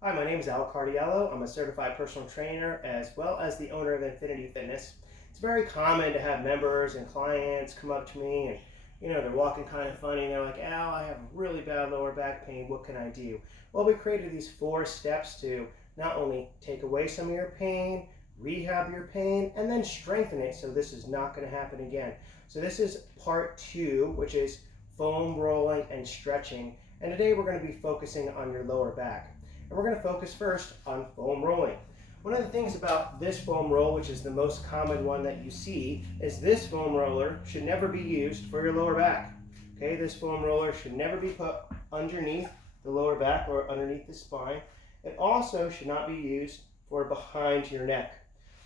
Hi, my name is Al Cardiello. I'm a certified personal trainer as well as the owner of Infinity Fitness. It's very common to have members and clients come up to me and they're walking kind of funny and they're like, Al, I have really bad lower back pain. What can I do? Well, we created these 4 steps to not only take away some of your pain, rehab your pain, and then strengthen it so this is not going to happen again. So this is part 2, which is foam rolling and stretching. And today we're going to be focusing on your lower back. And we're going to focus first on foam rolling. One of the things about this foam roll, which is the most common one that you see, is this foam roller should never be used for your lower back. Okay, this foam roller should never be put underneath the lower back or underneath the spine. It also should not be used for behind your neck.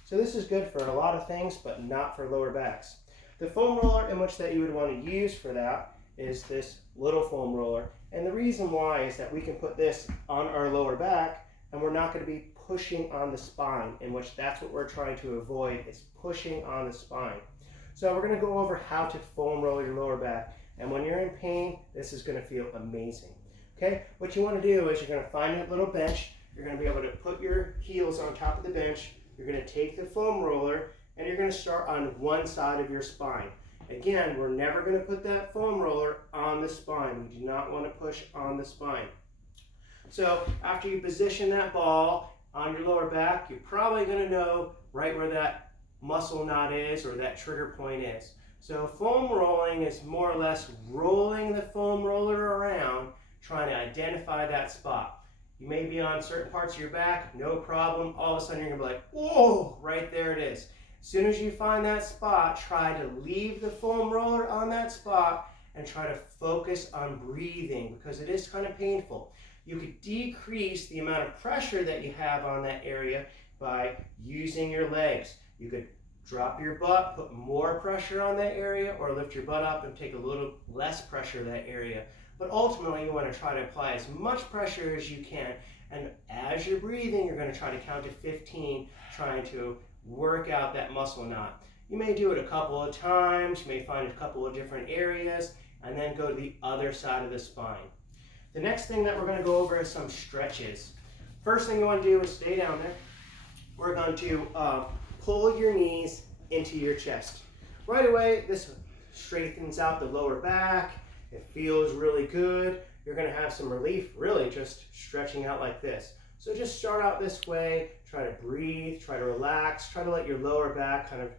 So this is good for a lot of things, but not for lower backs. The foam roller in which that you would want to use for that is this little foam roller. And the reason why is that we can put this on our lower back and we're not going to be pushing on the spine, in which that's what we're trying to avoid, is pushing on the spine. So we're going to go over how to foam roll your lower back. And when you're in pain, this is going to feel amazing. Okay, what you want to do is you're going to find a little bench. You're going to be able to put your heels on top of the bench. You're going to take the foam roller and you're going to start on one side of your spine. Again, we're never going to put that foam roller on the spine. We do not want to push on the spine. So after you position that ball on your lower back, you're probably going to know right where that muscle knot is or that trigger point is. So foam rolling is more or less rolling the foam roller around, trying to identify that spot. You may be on certain parts of your back, no problem. All of a sudden you're going to be like, whoa, right there it is. As soon as you find that spot, try to leave the foam roller on that spot and try to focus on breathing because it is kind of painful. You could decrease the amount of pressure that you have on that area by using your legs. You could drop your butt, put more pressure on that area, or lift your butt up and take a little less pressure in that area. But ultimately, you want to try to apply as much pressure as you can. And as you're breathing, you're going to try to count to 15, trying to work out that muscle knot. You may do it a couple of times, you may find a couple of different areas, and then go to the other side of the spine. The next thing that we're going to go over is some stretches. First thing you want to do is stay down there. We're going to pull your knees into your chest. Right away, this straightens out the lower back. It feels really good. You're going to have some relief, really just stretching out like this. So just start out this way, try to breathe, try to relax, try to let your lower back kind of,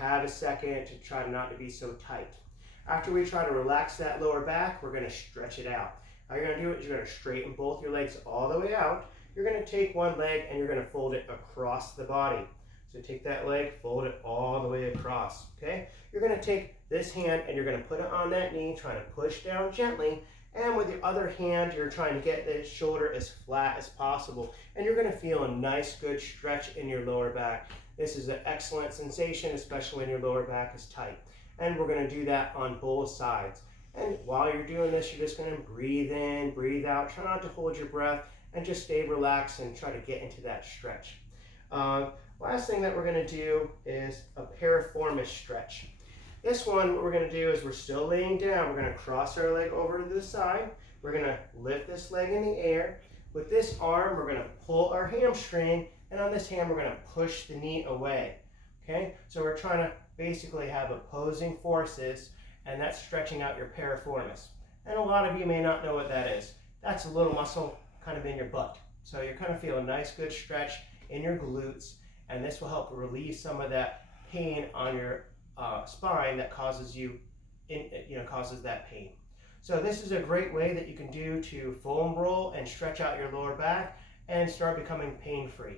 have a second to try not to be so tight. After we try to relax that lower back, we're going to stretch it out. How you're going to do it is you're going to straighten both your legs all the way out. You're going to take one leg and you're going to fold it across the body. So take that leg, fold it all the way across, okay? You're going to take this hand and you're going to put it on that knee, trying to push down gently. And with your other hand, you're trying to get the shoulder as flat as possible. And you're going to feel a nice, good stretch in your lower back. This is an excellent sensation, especially when your lower back is tight. And we're going to do that on both sides. And while you're doing this, you're just going to breathe in, breathe out. Try not to hold your breath and just stay relaxed and try to get into that stretch. Last thing that we're going to do is a piriformis stretch. This one, what we're going to do is we're still laying down. We're going to cross our leg over to the side. We're going to lift this leg in the air. With this arm, we're going to pull our hamstring, and on this hand, we're going to push the knee away. Okay? So we're trying to basically have opposing forces, and that's stretching out your piriformis. And a lot of you may not know what that is. That's a little muscle kind of in your butt. So you're kind of feeling a nice, good stretch in your glutes, and this will help relieve some of that pain on your spine that causes causes that pain. So this is a great way that you can do to foam roll and stretch out your lower back and start becoming pain-free.